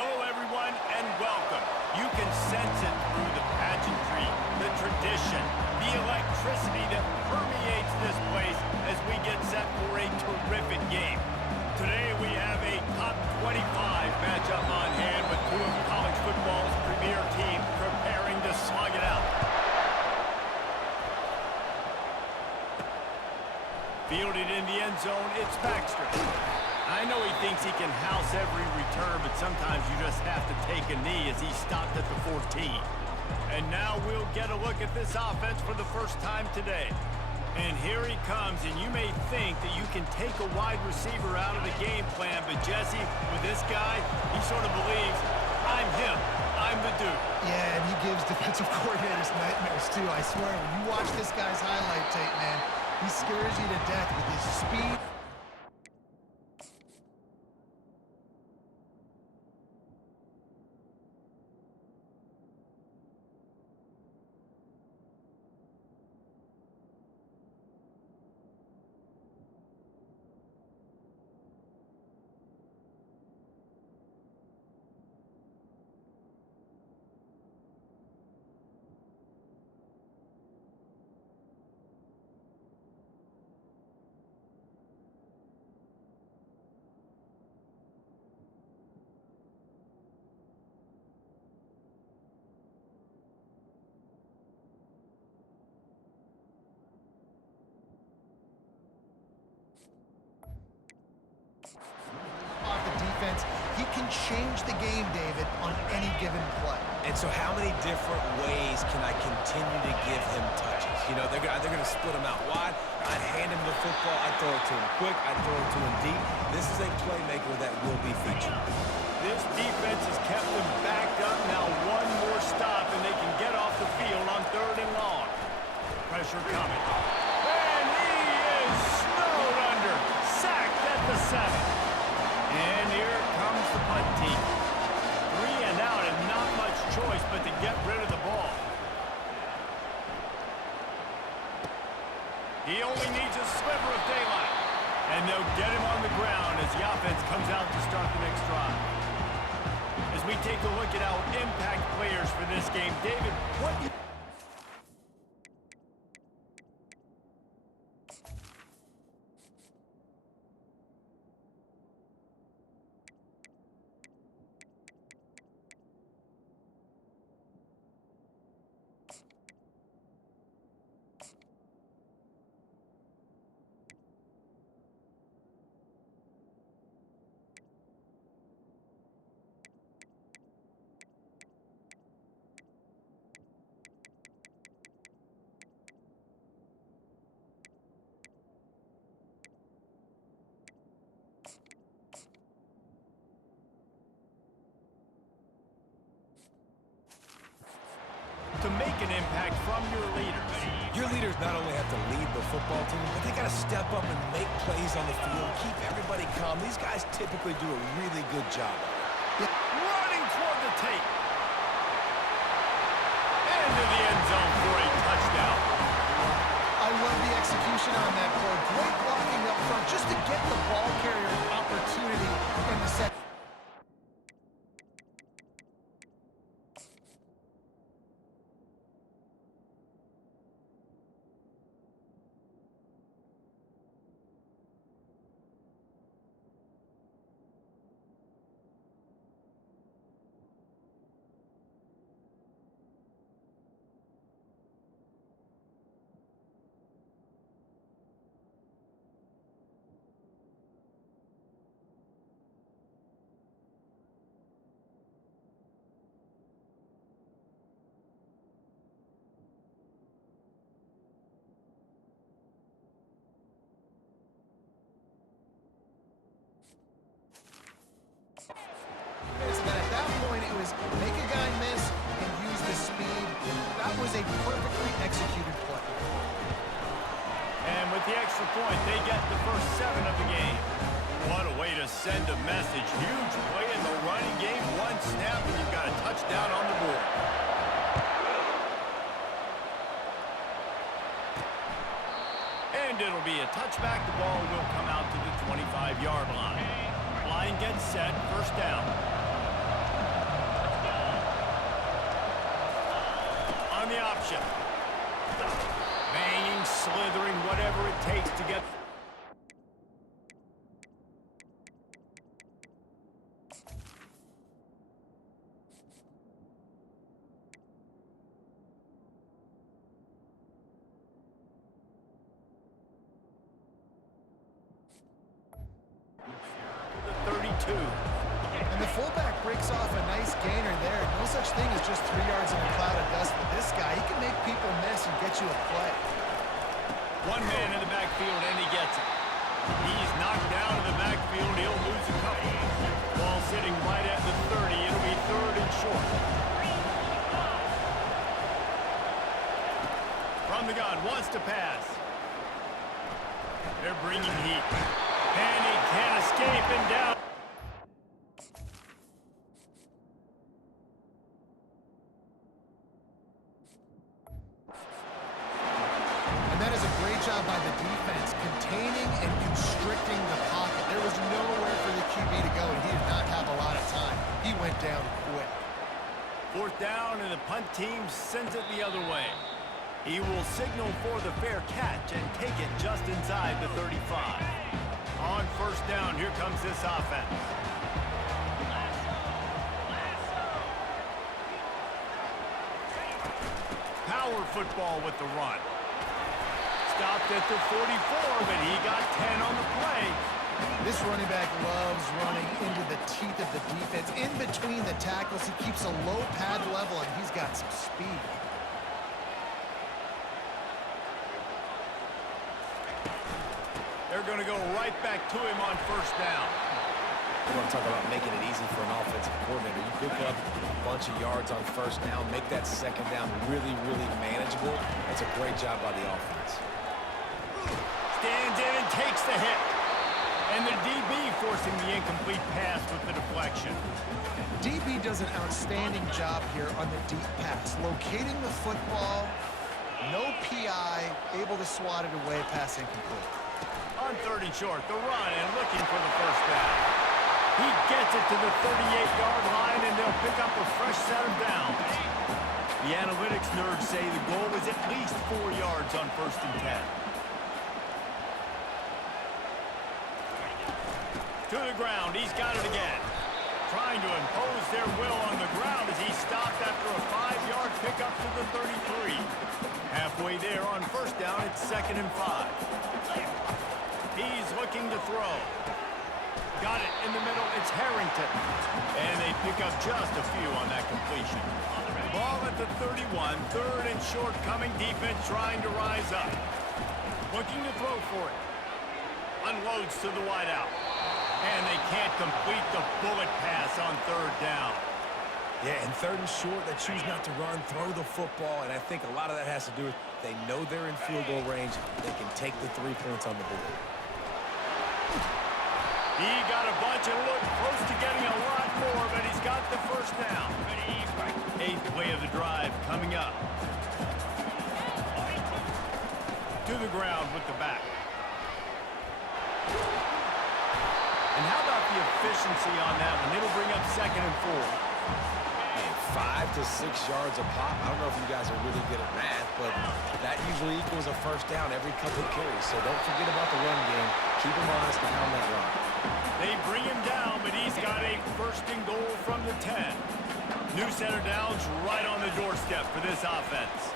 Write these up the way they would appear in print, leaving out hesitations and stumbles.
Hello, everyone, and welcome. You can sense it through the pageantry, the tradition, the electricity that permeates this place as we get set for a terrific game. Today, we have a top 25 matchup on hand with two of college football's premier teams preparing to slug it out. Fielded in the end zone, it's Baxter. I know he thinks he can house every return, but sometimes you just have to take a knee as he stopped at the 14. And now we'll get a look at this offense for the first time today. And here he comes, and you may think that you can take a wide receiver out of the game plan, but Jesse, with this guy, he sort of believes, I'm him, I'm the dude. Yeah, and he gives defensive coordinators nightmares too, I swear. When you watch this guy's highlight tape, man, he scares you to death with his speed. Off the defense, he can change the game, David, on any given play. And so how many different ways can I continue to give him touches? You know, they're going to split him out wide. I'd hand him the football. I'd throw it to him quick. I'd throw it to him deep. This is a playmaker that will be featured. This defense has kept them backed up. Now one more stop, and they can get off the field on 3rd and long. Pressure coming. And he is snowed under. Sacked at the 7. And here comes the punt team. 3 and out, and not much choice but to get rid of the ball. He only needs a sliver of daylight. And they'll get him on the ground as the offense comes out to start the next drive. As we take a look at our impact players for this game, David, what do you... to make an impact from your leaders? Your leaders not only have to lead the football team, but they got to step up and make plays on the field, keep everybody calm. These guys typically do a really good job. Running toward the tape. Into the end zone for a touchdown. I love the execution on that play. Great blocking up front just to get the ball carrier an opportunity in the second. And then at that point, it was make a guy miss and use the speed. That was a perfectly executed play. And with the extra point, they get the first 7 of the game. What a way to send a message. Huge play in the running game. One snap, and you've got a touchdown on the board. And it'll be a touchback. The ball will come out to the 25-yard line. Line gets set, first down. option. Banging, slithering, whatever it takes to get... The 32. And the fullback breaks off a nice gainer there. No such thing as just 3 yards in a cloud of dust with this guy. He can make people miss and get you a play. One man in the backfield, and he gets it. He's knocked down in the backfield. He'll lose a couple. Ball sitting right at the 30. It'll be 3rd and short. From the gun, wants to pass. They're bringing heat. And he can't escape and down. And that is a great job by the defense, containing and constricting the pocket. There was nowhere for the QB to go, and he did not have a lot of time. He went down quick. 4th down, and the punt team sends it the other way. He will signal for the fair catch and take it just inside the 35. On 1st down, here comes this offense. Power football with the run. Stopped at the 44, but he got 10 on the play. This running back loves running into the teeth of the defense. In between the tackles, he keeps a low pad level, and he's got some speed. They're going to go right back to him on 1st down. You want to talk about making it easy for an offensive coordinator. You pick up a bunch of yards on 1st down, make that 2nd down really, really manageable. That's a great job by the offense. Stands in and takes the hit. And the DB forcing the incomplete pass with the deflection. DB does an outstanding job here on the deep pass, locating the football, no PI, able to swat it away, pass incomplete. On 3rd and short, the run and looking for the 1st down. He gets it to the 38-yard line, and they'll pick up a fresh set of downs. The analytics nerds say the goal is at least 4 yards on 1st and 10. To the ground, he's got it again. Trying to impose their will on the ground as he stopped after a 5-yard pickup to the 33. Halfway there on 1st down, it's 2nd and 5. He's looking to throw. Got it in the middle. It's Harrington. And they pick up just a few on that completion. Ball at the 31. 3rd and short coming. Defense trying to rise up. Looking to throw for it. Unloads to the wideout. And they can't complete the bullet pass on 3rd down. Yeah, and 3rd and short, they choose not to run, throw the football, and I think a lot of that has to do with they know they're in field goal range. They can take the 3 points on the board. He got a bunch and looked close to getting a lot more, but he's got the 1st down. 8th play of the drive coming up. To the ground with the back. And how about the efficiency on that one? It'll bring up 2nd and 4. 5 to 6 yards a pop. I don't know if you guys are really good at math, but that usually equals a 1st down every couple of carries. So don't forget about the run game. Keep him honest and pound that run. They bring him down, but he's got a 1st and goal from the 10. New set of downs right on the doorstep for this offense.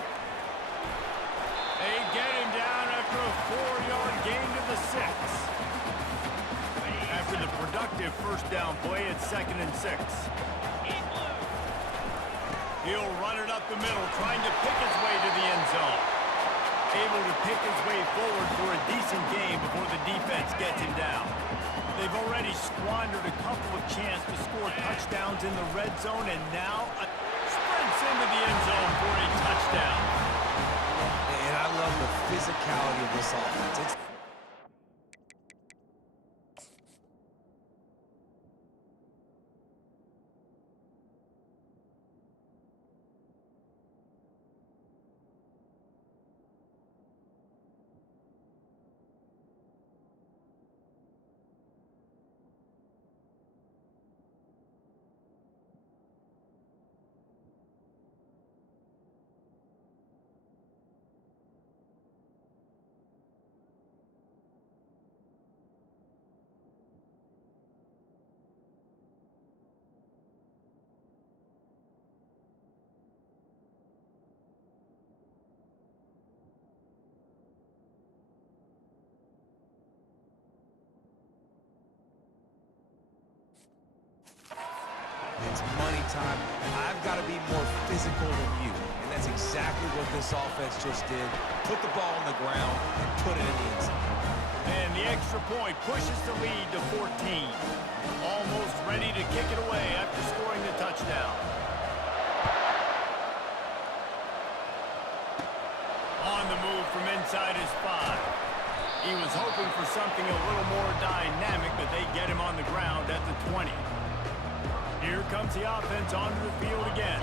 They get him down after a 4-yard gain to the 6. After the productive 1st down play, it's 2nd and 6. He'll run it up the middle, trying to pick his way to the end zone. Able to pick his way forward for a decent game before the defense gets him down. They've already squandered a couple of chances to score touchdowns in the red zone, and now sprints into the end zone for a touchdown. And I love the physicality of this offense. It's money time. I've got to be more physical than you. And that's exactly what this offense just did. Put the ball on the ground and put it in the end zone. And the extra point pushes the lead to 14. Almost ready to kick it away after scoring the touchdown. On the move from inside his 5. He was hoping for something a little more dynamic, but they get him on the ground at the 20. Here comes the offense onto the field again.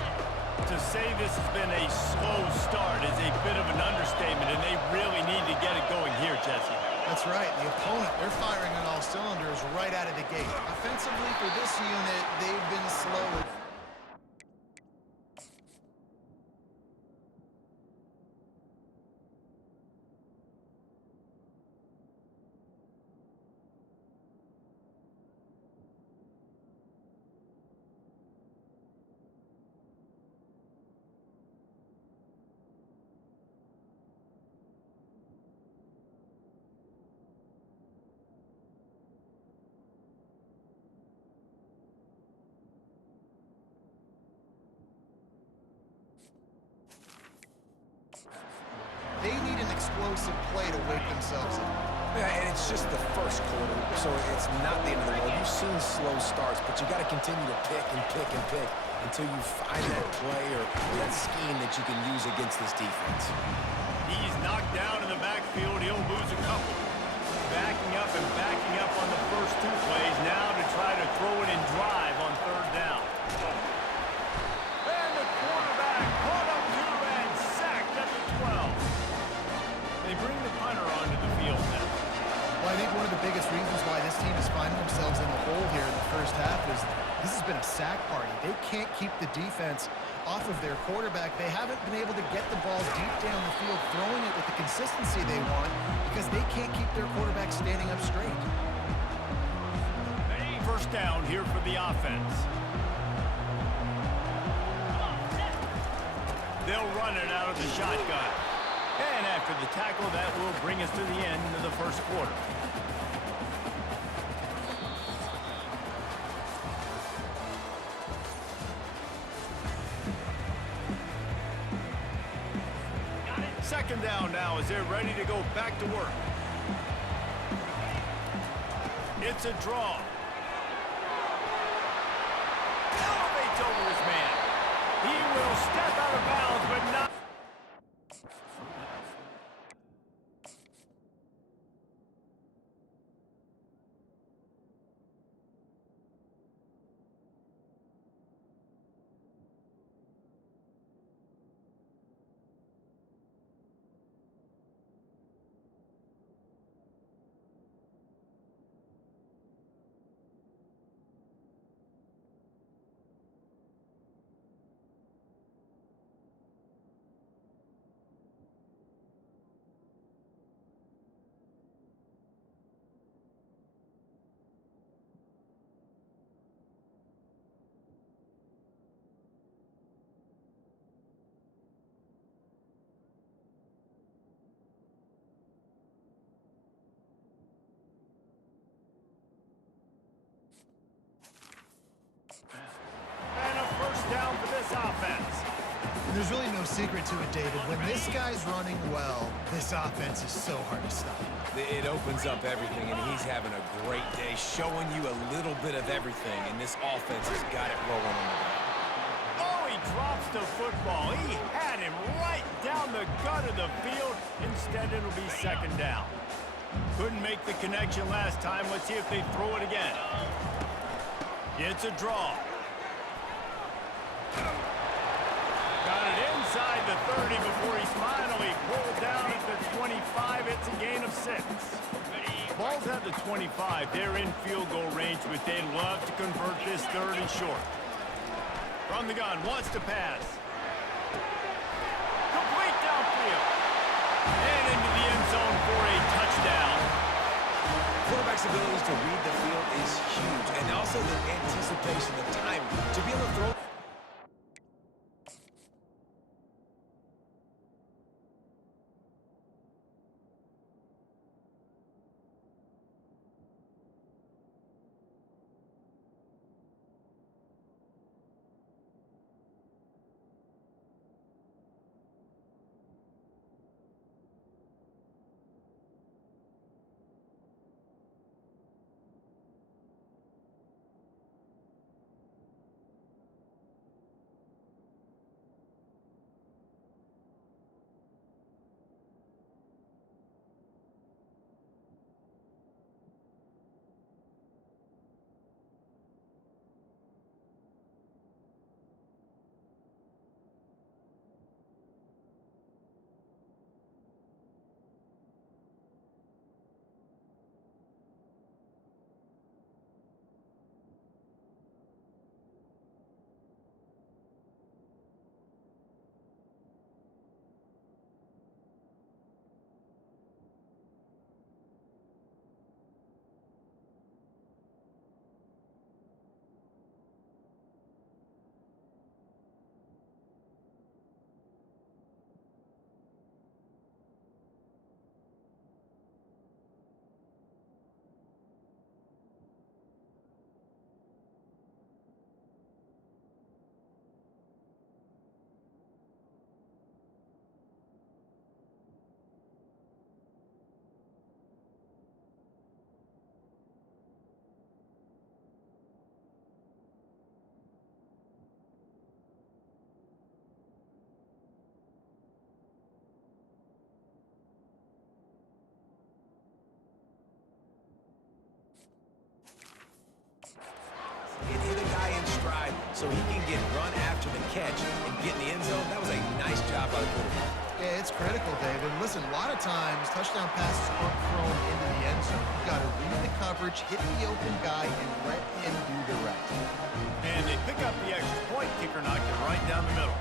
To say this has been a slow start is a bit of an understatement, and they really need to get it going here, Jesse. That's right. The opponent, they're firing on all cylinders right out of the gate. Offensively, for this unit, they've been slow. They need an explosive play to wake themselves up. Yeah, and it's just the first quarter, so it's not the end of the world. You've seen slow starts, but you got to continue to pick and pick and pick until you find that play or that scheme that you can use against this defense. He's knocked down in the backfield. He'll lose a couple. Backing up and backing up on the first 2 plays now to try to throw it and drive on 3rd down. And the quarterback caught up to and sacked at the 12. They bring the punter onto the field now. Well, I think one of the biggest reasons why this team is finding themselves in a hole here in the first half is this has been a sack party. They can't keep the defense off of their quarterback. They haven't been able to get the ball deep down the field, throwing it with the consistency they want because they can't keep their quarterback standing up straight. First down here for the offense. They'll run it out of the shotgun. And after the tackle, that will bring us to the end of the first quarter. Second down now as they're ready to go back to work. It's a draw. Elevates over his man. He will step out of bounds, but not. And a first down for this offense. And there's really no secret to it, David. When this guy's running well, this offense is so hard to stop. It opens up everything, and he's having a great day, showing you a little bit of everything, and this offense has got it rolling on the ground. Oh, he drops the football. He had him right down the gut of the field. Instead, it'll be second down. Couldn't make the connection last time. Let's see if they throw it again. It's a draw. Got it inside the 30 before he's finally pulled down at the 25. It's a gain of 6. Ball's at the 25. They're in field goal range, but they'd love to convert this 3rd and short. From the gun, wants to pass. Complete downfield. And into the end zone for a touchdown. Quarterback's abilities to read the field is huge, and also the anticipation, the time to be able to throw. so he can get run after the catch and get in the end zone. That was a nice job by the quarterback. Yeah, it's critical, David. Listen, a lot of times touchdown passes aren't thrown into the end zone. You've got to read the coverage, hit the open guy, and let him do the rest. And they pick up the extra point. Kicker knocked it right down the middle.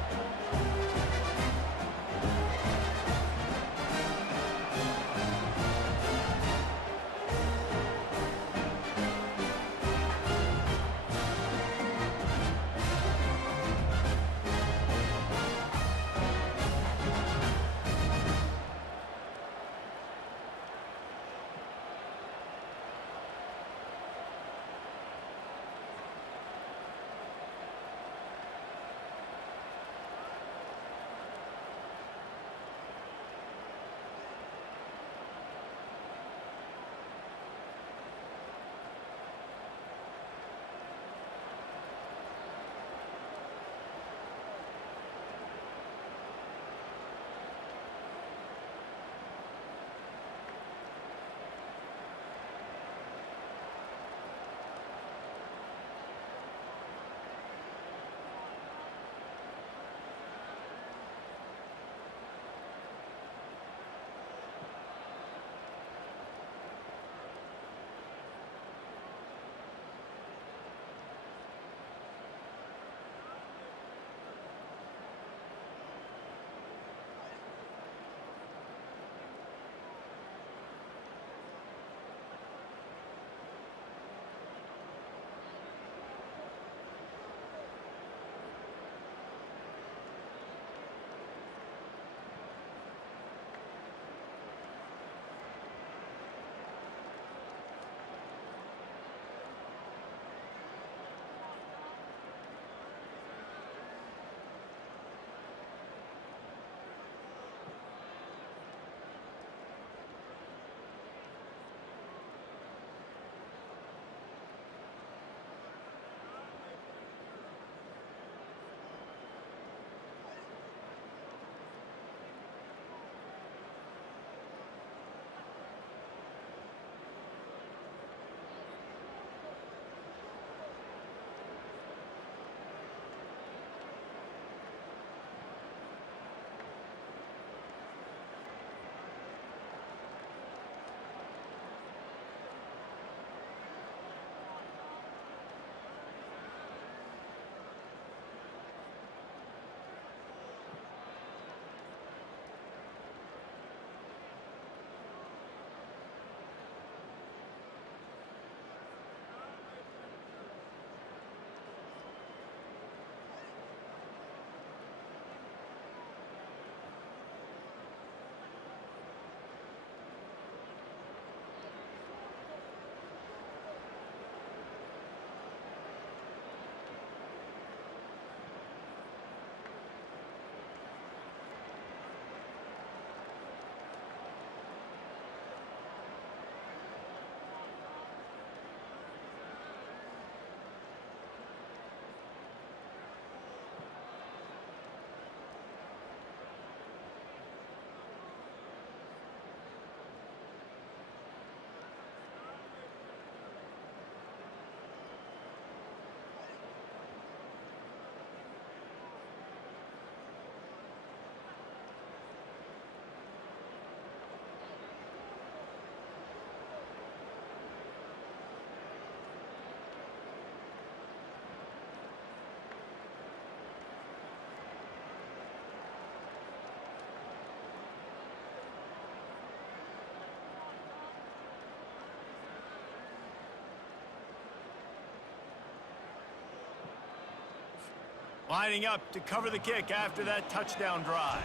Lining up to cover the kick after that touchdown drive.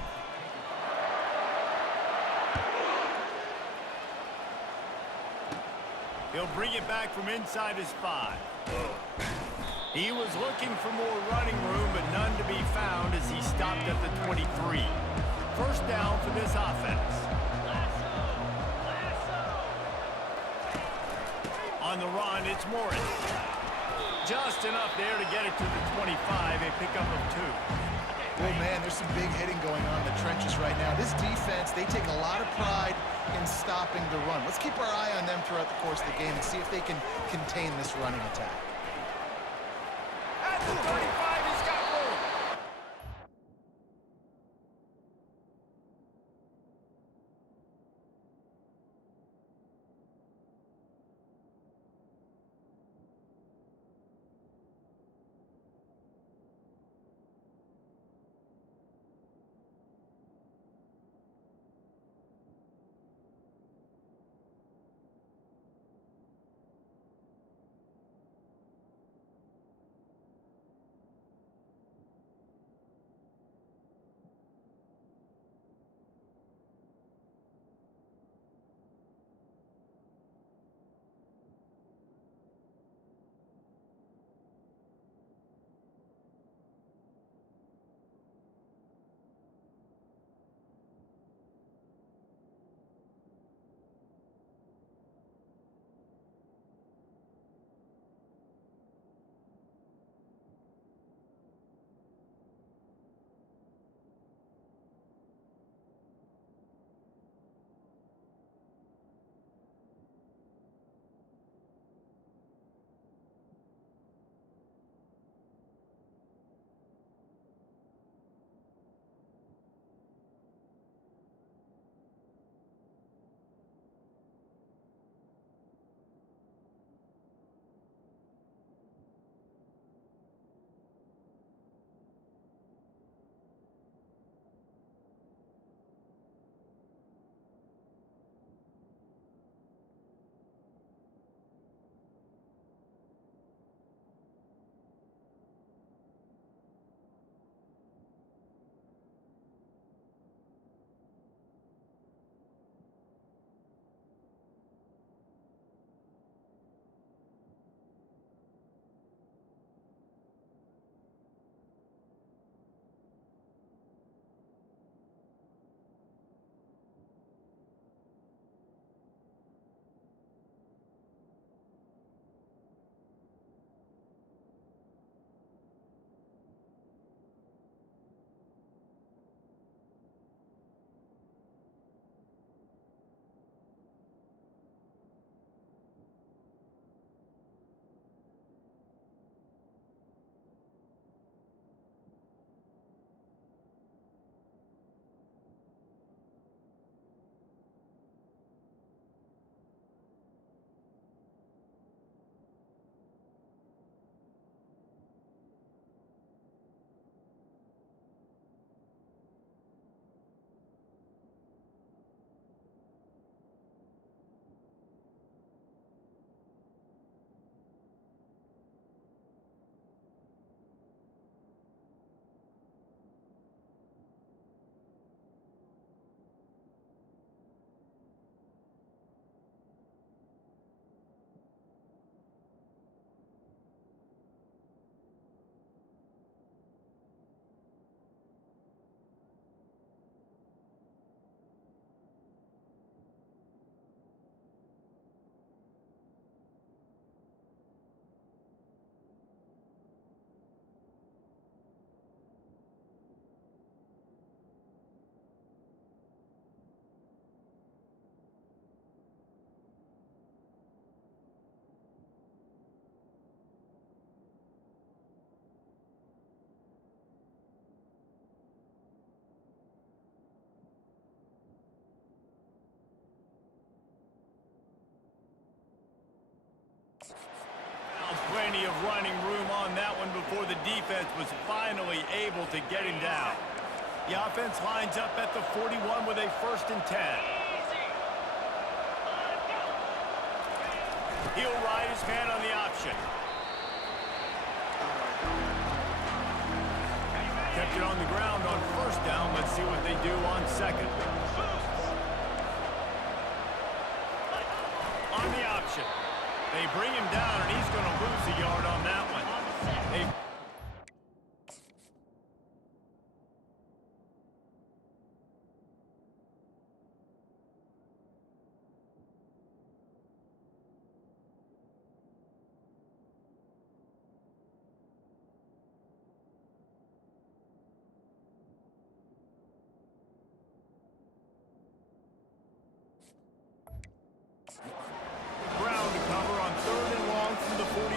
He'll bring it back from inside his 5. He was looking for more running room, but none to be found as he stopped at the 23. First down for this offense. On the run, it's Morris. Just enough there to get it to the 25, a pickup of 2. Oh, man, there's some big hitting going on in the trenches right now. This defense, they take a lot of pride in stopping the run. Let's keep our eye on them throughout the course of the game and see if they can contain this running attack. At the 35, running room on that one before the defense was finally able to get him down. The offense lines up at the 41 with a 1st and 10. He'll ride his man on the option. Kept it on the ground on 1st down. Let's see what they do on 2nd. On the option. They bring him down, and he's going to lose a yard on that one. Brown to cover on 3rd and long from the 41.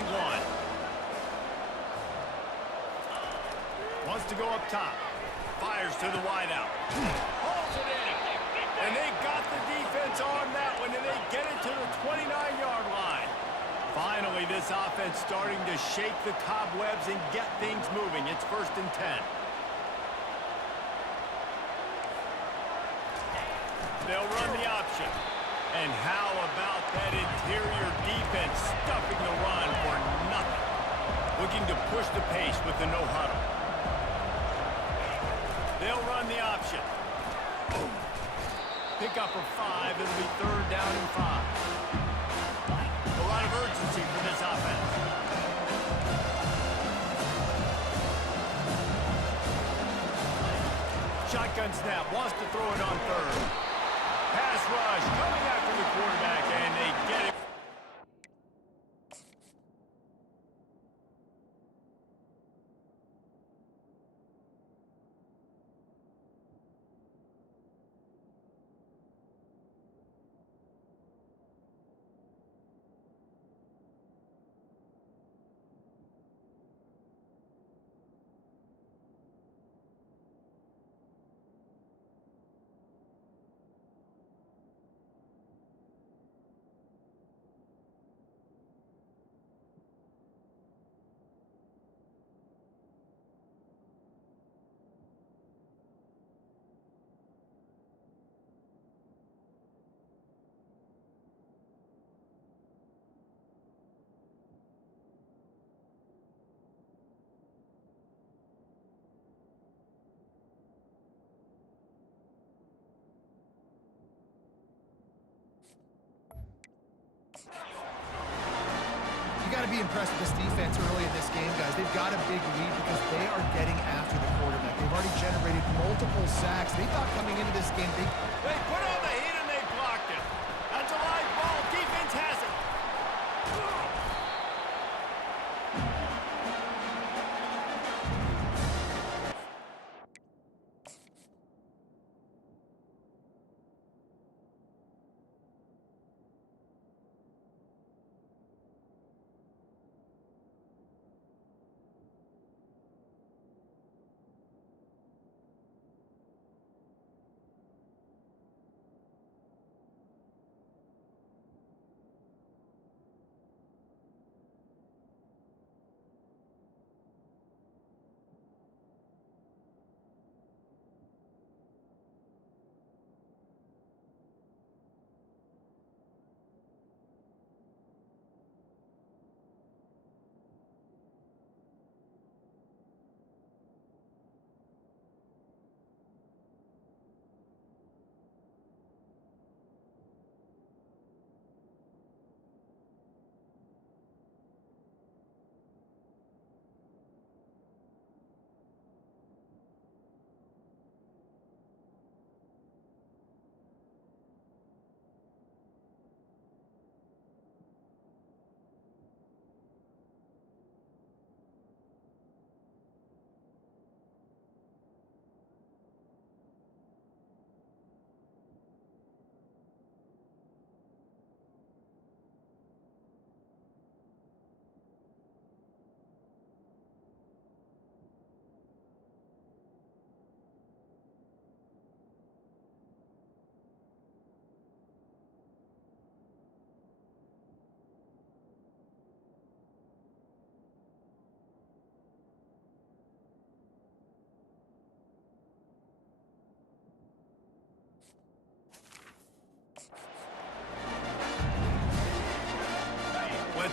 Wants to go up top. Fires to the wideout. Holds it in. And they got the defense on that one, and they get it to the 29-yard line. Finally, this offense starting to shake the cobwebs and get things moving. It's 1st and 10. They'll run the option. And how about that interior defense stuffing the run for nothing? Looking to push the pace with the no-huddle. They'll run the option. Pick up a 5. It'll be 3rd down and 5. A lot of urgency for this offense. Shotgun snap. Wants to throw it on 3rd. Pass rush coming after the quarterback, and they get it. You got to be impressed with this defense early in this game, guys. They've got a big lead because they are getting after the quarterback. They've already generated multiple sacks. They thought coming into this game, they put on the heat and they blocked it. That's a live ball. Defense has it.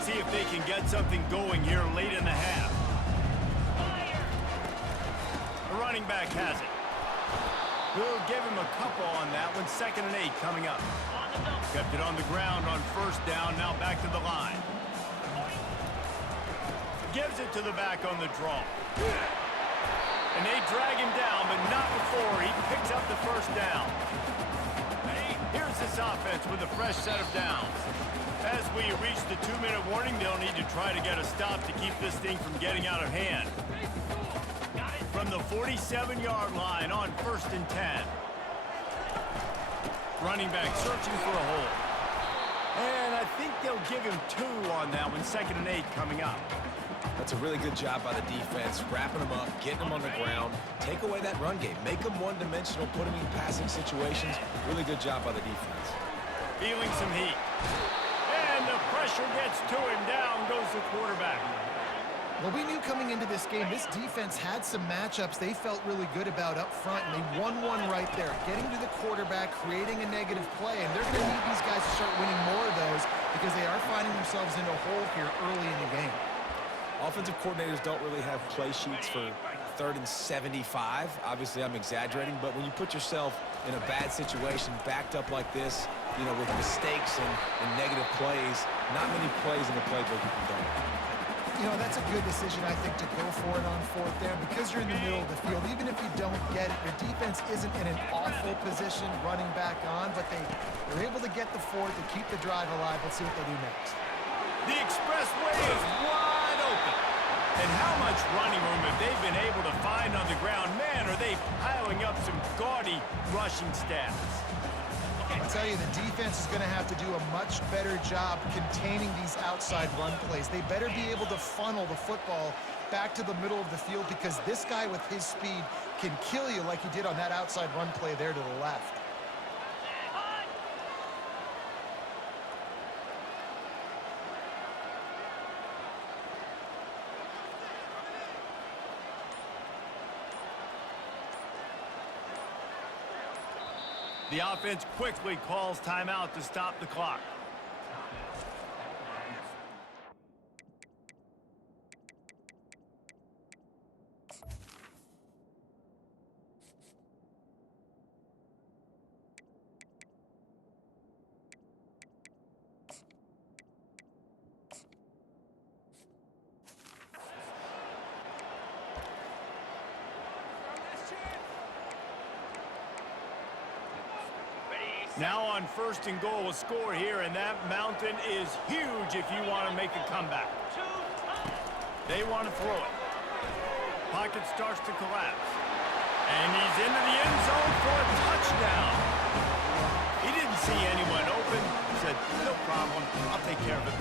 see if they can get something going here late in the half. The running back has it. We'll give him a couple on that one. 2nd and 8 coming up. Kept it on the ground on 1st down. Now back to the line. Gives it to the back on the draw. And they drag him down, but not before he picks up the 1st down. Here's this offense with a fresh set of downs. As we reach the 2-minute warning, they'll need to try to get a stop to keep this thing from getting out of hand. From the 47-yard line on 1st and 10. Running back searching for a hole. And I think they'll give him 2 on that one. 2nd and 8 coming up. That's a really good job by the defense, wrapping them up, getting them on the ground, take away that run game, make them one-dimensional, put them in passing situations. Really good job by the defense. Feeling some heat. And the pressure gets to him. Down goes the quarterback. Well, we knew coming into this game, this defense had some matchups they felt really good about up front, and they won one right there, getting to the quarterback, creating a negative play, and they're going to need these guys to start winning more of those because they are finding themselves in a hole here early in the game. Offensive coordinators don't really have play sheets for 3rd and 75. Obviously, I'm exaggerating, but when you put yourself in a bad situation, backed up like this, you know, with mistakes and negative plays, not many plays in the playbook you can do. You know, that's a good decision, I think, to go for it on 4th there because you're in the middle of the field. Even if you don't get it, your defense isn't in an awful position running back on, but they're able to get the 4th to keep the drive alive. Let's see what they do next. The expressway is wide open. And how much running room have they been able to find on the ground? Man, are they piling up some gaudy rushing stats. I'll tell you, the defense is going to have to do a much better job containing these outside run plays. They better be able to funnel the football back to the middle of the field because this guy with his speed can kill you like he did on that outside run play there to the left. The offense quickly calls timeout to stop the clock. Now on 1st and goal, a score here, and that mountain is huge if you want to make a comeback. They want to throw it. Pocket starts to collapse. And he's into the end zone for a touchdown. He didn't see anyone open. He said, no problem, I'll take care of it